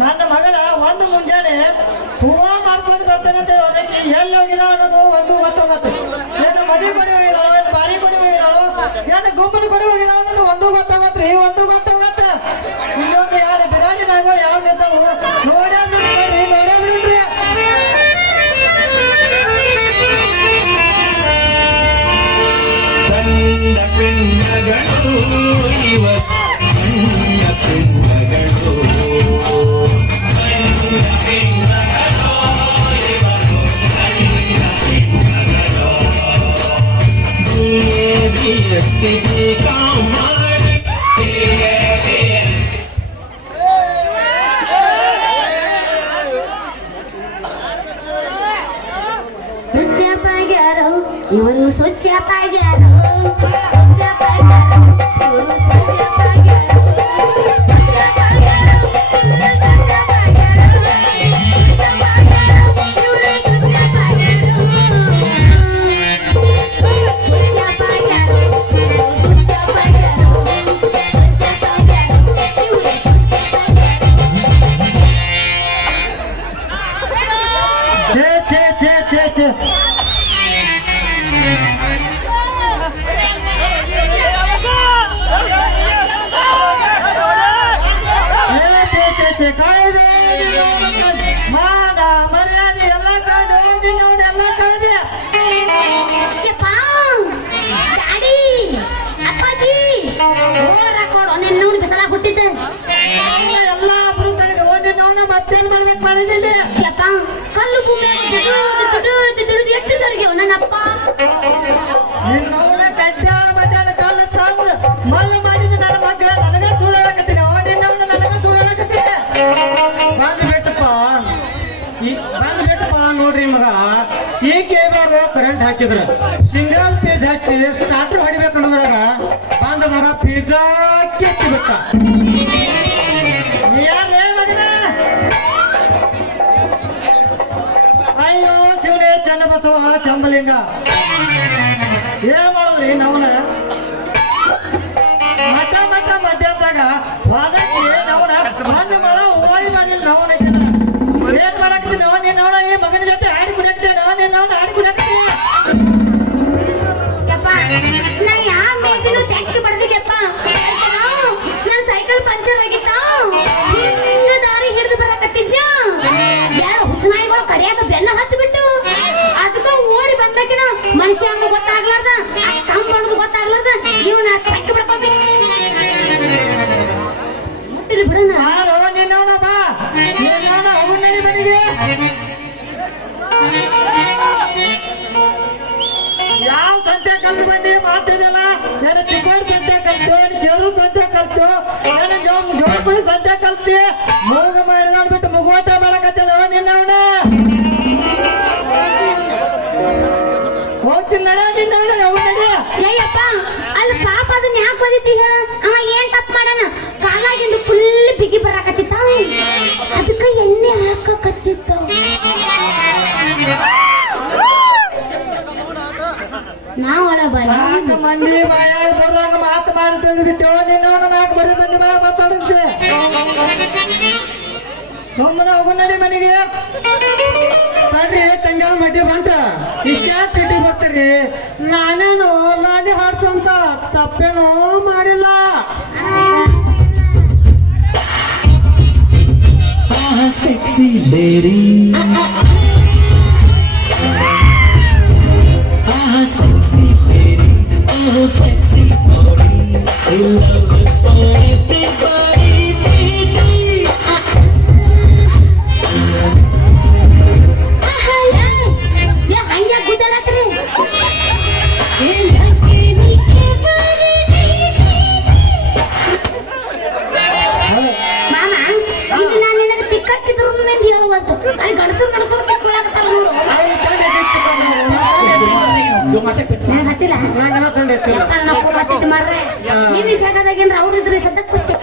ನನ್ನ ಮಗನ ಒಂದು ಮುಂಜಾನೆ ಹೂವ ಮಾರ್ಕೊಂಡು ಬರ್ತಾನೆ ಅಂತ ಹೇಳಿ ಅದಕ್ಕೆ ಎಲ್ಲಿ ಹೋಗಿದಾಳ ಅನ್ನೋದು ಒಂದು ಗೊತ್ತಾಗತ್ತೆ. ಏನು ಮದಿ ಕೊಡಿ ಹೋಗಿದಾಳೋ, ಏನು ಬಾರಿ ಕೊಡಿ ಹೋಗಿದಾಳೋ, ಏನು ಗುಂಪನ ಕೊಡಿ ಹೋಗಿದಾಳ ಅನ್ನೋದು ಒಂದು ಗೊತ್ತಾಗತ್ರಿ. ಒಂದು ಗೊತ್ತಾಗತ್ತೆ. ಇಲ್ಲೊಂದು ಎರಡು ಬಿರಾಡಿ ನಾಗಳು ಯಾವ ನಿಂತಾವು ನೋಡ್ಯಾ ಬಿಡ್ರಿ, ನೋಡ್ಯಾ ಬಿಡ್ರಿ. ಸ್ವಚ್ಛಪಾಗ್ಯಾರೋ ಇವರು, ಸ್ವಚ್ಛಪಾಗ್ಯಾರೋ, ಸ್ವಚ್ಛಪಾಗ್ಯಾರೋ ಇವರು, ಸ್ವಚ್ಛಪಾಗ್ಯಾರೋ, ಮಾನ ಮರ್ಯಾದೆ ಎಲ್ಲ ಕಾಯ್ದು ಎಲ್ಲ ಕಾಯ್ದೆ. ಎಲ್ಲ ಅಬ್ರು ತೆಗೆದು ನಿನ್ನ ಮತ್ತೇನ್ ಮಾಡ್ಬೇಕು ಮಾಡಿದಿಲ್ಲ. ಕಲ್ಲು ಎಷ್ಟು ಸರ್ಗ್ಯವ ನನ್ನಪ್ಪ ನಿನ್ನ ಕಡ್ಡಾಳ ಬಡ್ಡಾಳ ಕಲ್ಲು ತಂದು ಮಲ್ಲು ಮಾಡಿದ ನನ್ನ ಮಗ ನನಗ ಸುಳ್ಳಾಡಕತ್ತೀನಿ. ನಿನ್ನ ನನಗ ಸುಳ್ಳಾಡಕತ್ತೀನಿ. ಬಂದ್ಬಿಟ್ಟಪ್ಪ ನೋಡ್ರಿ ಮಗ. ಈ ಕೇಬಲ್ ಕರೆಂಟ್ ಹಾಕಿದ್ರು, ಸಿಂಗಲ್ ಪೇಜ್ ಹಚ್ಚಿ ಸ್ಟಾರ್ಟರ್ ಹೊಡಿಬೇಕನ್ನೋದ್ರಾಗ ಬಂದ ಮಗ ಪಿಜ್ಜಾ ಕೆತ್ತಿ ಬಿಟ್ಟ. ಯಾರೇ ಮಗನ? ಅಯ್ಯೋ ಶಿವನೇ ಚನ್ನಬಸವ ಶಂಭಲಿಂಗ, ಏನ್ ಮಾಡೋದ್ರಿ ನಾವನ ಮಠ ಮಧ್ಯಾಹ್ನದಾಗ ವಾದಕ್ಕೆ ನಾವನ ಒಂದು ಮಳ ಹೂವಾಯಿ ಮಾಡಿಲ್ಲ. ನಾವನ ಏನ್ ಮಾಡಾಕ್ತೀನಿ ನೀನ್ ಈ ಮಗನ ಜೊತೆ ಹಾಡಿ ಕುಡಿಯಾಕ್ತೇನೆ. ನೀನ್ ಹಾಡಿ ಕುಡಿಯಾಕ್ತೀನಿ. ನಾ ಯಾವ ಮೇಟಿನೂ ತೆಕ್ಕ ಬಡ್ದಿಗೆಪ್ಪ. ನನ್ ಸೈಕಲ್ ಪಂಚರ್ ಆಗಿತ್ತ, ದಾರಿ ಹಿಡಿದು ಬರಕತ್ತಿದ್ನ. ಎರಡು ಹುಚ್ಚನಾಯಿಗಳು ಕಡಿಯಾಕ ಬೆನ್ನ ಹತ್ತು ಬಿಟ್ಟು ಅದಕ್ಕ ಓಡಿ ಬಂದಕಿನ ಮನುಷ್ಯ ಅನ್ನೋ ಗೊತ್ತಾಗ್ಲಾರ್ದ, ಕಂಪ್ ಅನ್ನೋದು ಗೊತ್ತಾಗ್ಲಾರ್ದ ಇವನ ತೆಕ್ಕ ಬಿಡ್ಕೋಬೇಕು. ಮುಟ್ಟಿರಿ ಬಿಡೋಣ. ಯಾರು ನಿನ್ನ ಬಾ ಹೋಗು ನಡಿ ಮನೆಗೆ. ಯಾವ ಸಂತೆ ಕಲ್ತು ಬಂದಿ ಮಾಡ್ತಿದ್ದಲ್ಲ? ನಾನು ಚಿಕ್ಕೋಡಿ ಸಂತೆ ಕಲ್ತು, ಜರು ಸಂತೆ ಕಲ್ತು, ನಾನು ಜೋಳಪುಳಿ ಸಂತೆ ಕಲ್ತಿ ಮೂಗ ಮಾಡಿದ್ಬಿಟ್ಟು ಮುಗೋಟ ಮಾಡಕತ್ತದ ನಿನ್ನವನ. ಹೋಗ್ತೀನಿ ನಡ ನಿನ್ನವನ ಹೋಗು ನಡಿ. ಅಯ್ಯಪ್ಪ ಅಲ್ಲಿ ಪಾಪ ಅದನ್ನ ಯಾಕೆ ಬಂದಿತ್ತು ಹೇಳ? ಅವ ಏನ್ ತಪ್ಪು ಮಾಡೋಣ? ಕಾಲಾಗಿಂದು ಫುಲ್ ಬಿಗಿ ಬರಾಕತ್ತಿತ್ತ, ಅದಕ್ಕ ಎಣ್ಣೆ ಹಾಕಕತ್ತಿತ್ತ. ನಾಲ್ಕು ಮಂದಿ ಬಾಯಾಗ ಬರುವಾಗ ಮಾತು ಮಾಡಿ ತಿಳಿಬಿಟ್ಟು ನಿನ್ನವನ ನಾಲ್ಕು ಬರೀ ಮಂದಿ ಬಾಯ ಮಾತಾಡುತ್ತೆ. ಒಮ್ಮನ ಹೋಗು ನಡಿ ಮನೆಗೆ. ತಡ್ರಿ ತಂಗಾಳ ಮಡ್ಡಿ ಬಂತ ಇಷ್ಟ ಚೀಟಿ ಬರ್ತೀರಿ. ನಾನೇನು ಲಾಲಿ ಹಾಡ್ಸಂತ ತಪ್ಪೇನೋ ಮಾಡಿಲ್ಲ. sexy lady. Sexy lady. Oh, sexy body. Love is for everybody. ಹಂಗೆ ಗುದ್ದಾಡಕ್ರಿ. ಮಾಮ ಇದು ನಾನು ನಿನಗೆ ತಿಕ್ಕಾಕಿದ್ರು ನಂದು ಹೇಳುವಂತು. ಅಲ್ಲಿ ಗಣಸರು ತಿಕ್ಕೊಳಕತ್ತಾರ ನೋಡು. ನನಗೆ ಹತ್ತಿಲ್ಲ ಹತ್ತಿದ್ದು ಮಾರ್ರೆ. ನೀನು ಈ ಜಾಗದಾಗೇನ್ರ ಅವ್ರಿದ್ರಿ ಸದ್ಯಕ್ಕೆ ಪುಸ್ತಕ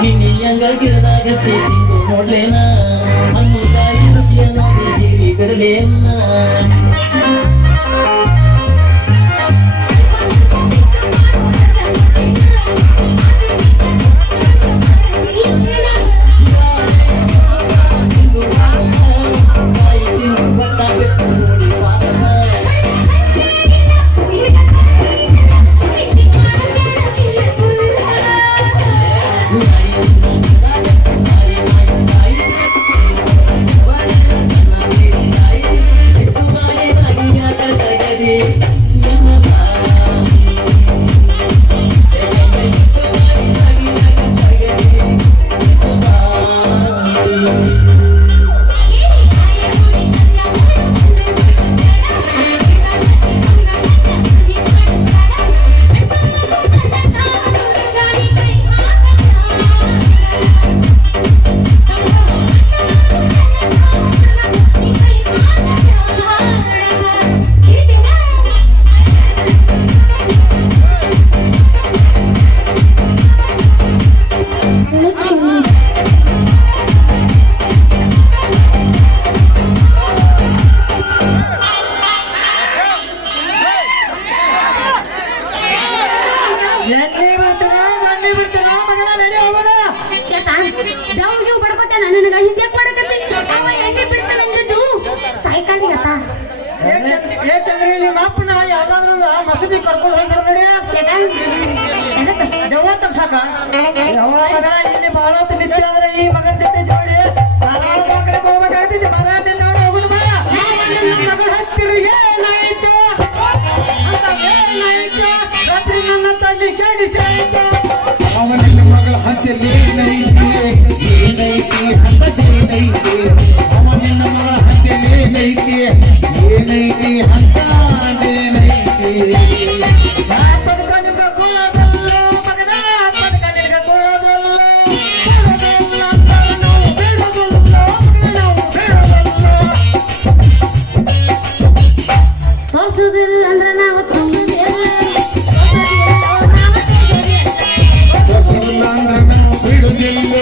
ಗಿಣಿಯಂಗ ಗಿಡದಾಗ ತಿಂದು ನೋಡ್ಲೇನ ಹಣ್ಣುಕಾಯಿ ರುಚಿಯ ನೋಡಿ ಹೀರಿ ಬಿಡಲೇನ ಎಣ್ಣೆ ಬಿಡ್ತಾನ ಮಗನ ನಡಿ ಹೋಗೋಣ. ದೌಗಿ ಬಡ್ಕೋತಾನ ನನಗ ಹಿಂದೆ ಮಾಡಕತ್ತಿ ಅವ ಎಣ್ಣೆ ಬಿಡ್ತಾನ ಅಂದದ್ದು ಸಾಯ್ಕಾಂಡಿ ಅಪ್ಪ ಏ ಚಂದ್ರಿ ನಿಮ್ಮ ಅಪ್ಪನ ಯಾವ್ದಾದ್ರು ಮಸೀದಿ ಕರ್ಕೊಂಡು ಹೋಗ್ಬಿಡು ನೋಡಿ. ದೆವ್ವ ತಪ್ಸಾಕ ಯಾವ ಮಗನ ಇಲ್ಲಿ ಬಹಳ ಹೊತ್ತು ನಿತ್ಯ ಆದ್ರೆ ಈ ಮಗನ ಜೊತೆ ಜೋಡಿ ಧಾರವಾಡದ ಕಡೆಗೆ ಹೋಗ್ಬೇಕಾಗ್ತೈತಿ. ಬರ ನಿನ್ನ ನೋಡಿ ಹೋಗುಣ ಬಾ. ಮಗಳ ಹತ್ತಿರ ಏನಾಯ್ತು ಅಂತ ಏನಾಯ್ತು ರಾತ್ರಿ ನನ್ನ ತಂಗಿ ಕೇಳಿಸಾಯ್ತು. ಅವನ ಮಗಳ ಹಂಚಲ್ಲಿ ಏನೈತಿ ಅಂತ ಏನೈತಿ ಅವನಿನ್ನ ಮಗಳ ಹಂಚಲ್ಲಿ ಏನೈತಿ ಅಂತ ಏನೈತಿ ಪದಕ ನಿಮ್ಗ ಕೊಡೋದಲ್ಲ ಮಗನ ಪದಕ ನಿಮ್ಗ ಕೊಡೋದಲ್ಲ ನಾವು ಬೇಡೋದಲ್ಲ ನಾವು ಬೇಡೋದಲ್ಲ. ತೋರ್ಸುದಿಲ್ಲ ಅಂದ್ರ ನಾವು ತುಂಬುದಿಲ್ಲ ನಾವು ಬಿಡುದಿಲ್ಲ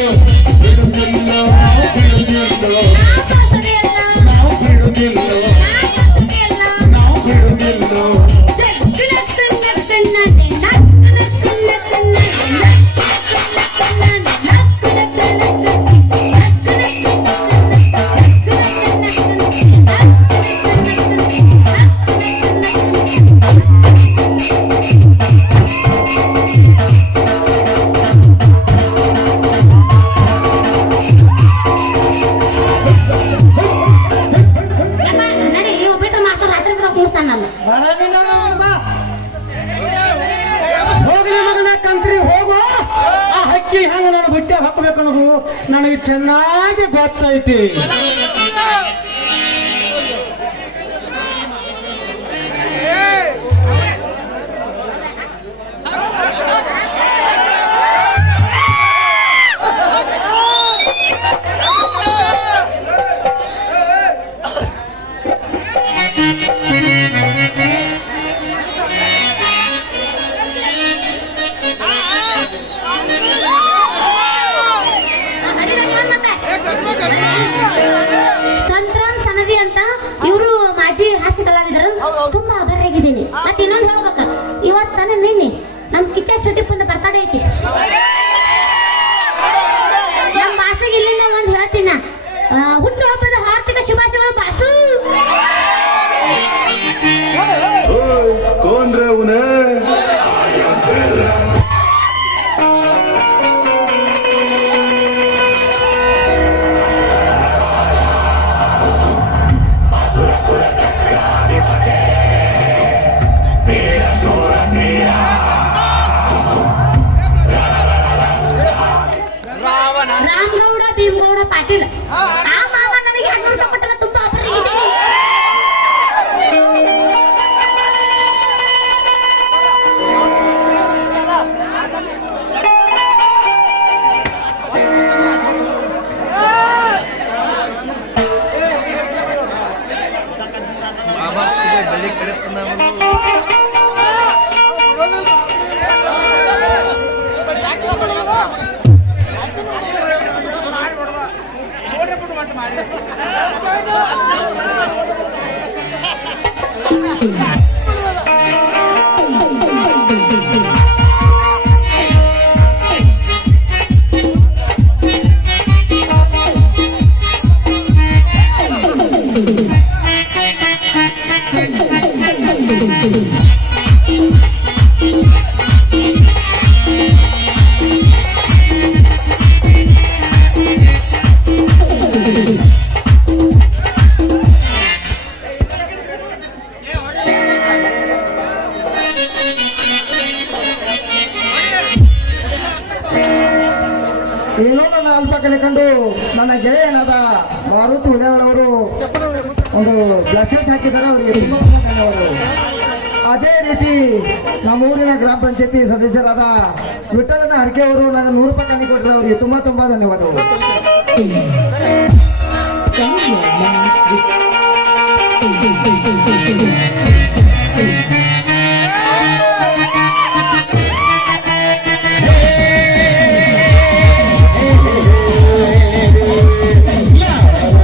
ಹೋಗ್ಲಿ ಮಗನ ಕಂತ್ರಿ ಹೋಗೋ. ಆ ಹಕ್ಕಿ ಹೆಂಗ ನಾನು ಬಟ್ಟೆ ಹಾಕಬೇಕು ಅನ್ನೋದು ನನಗೆ ಚೆನ್ನಾಗಿ ಗೊತ್ತೈತಿ. ಸಂಕ್ರಾಂತ್ ಸನದಿ ಅಂತ ಇವರು ಮಾಜಿ ಹಾಸ್ಯ ಕಲಾವಿದರು ತುಂಬಾ ಆಭಾರಿಯಾಗಿದ್ದೀನಿ. ಮತ್ತೆ ಇನ್ನೊಂದು ಹೇಳ್ಬೇಕ, ಇವತ್ತಾನೆ ನಿನ್ನೆ ನಮ್ ಕಿಚ್ಚ ಸುದೀಪ್ ಒಂದು ಬರ್ತಡೇ ಐತಿ. ಹುಟ್ಟುಹಬ್ಬದ ಹಾರ್ದಿಕ ಶುಭಾಶಯಗಳು ಬಾಸು. कौन रे उन्हें ರಾಮಗೌಡ ಭೀಮಗೌಡ ಪಾಟೀಲ್. ಆ ಮಾಮ ನನಗೆ 200 ರೂಪಾಯಿ ಕೊಟ್ಟಲ್ಲ, ತುಂಬಾ ಅಪರಿಗಿದ್ದೀನಿ. ಏನೋ ನನ್ನ ಅಲ್ಪ ಕಲಿಕೊಂಡು ನನ್ನ ಗೆಳೆಯನಾದ ಮಾರುತಿ ಹುಲಿಯಾಳವರು ಒಂದು ಬ್ಲಾಸ್ಟೆಟ್ ಹಾಕಿದ್ದಾರೆ. ಅವರಿಗೆ ತುಂಬಾ ತುಂಬಾ ಧನ್ಯವಾದಗಳು. ಅದೇ ರೀತಿ ನಮ್ಮ ಊರಿನ ಗ್ರಾಮ ಪಂಚಾಯತಿ ಸದಸ್ಯರಾದ ವಿಠಲನ ಹರಕೆ ಅವರು ನನ್ನ 100 ರೂಪಾಯಿ ಕಾಣಿ ಕೊಟ್ಟರೆ ಅವರಿಗೆ ತುಂಬಾ ತುಂಬಾ ಧನ್ಯವಾದಗಳು. Download now.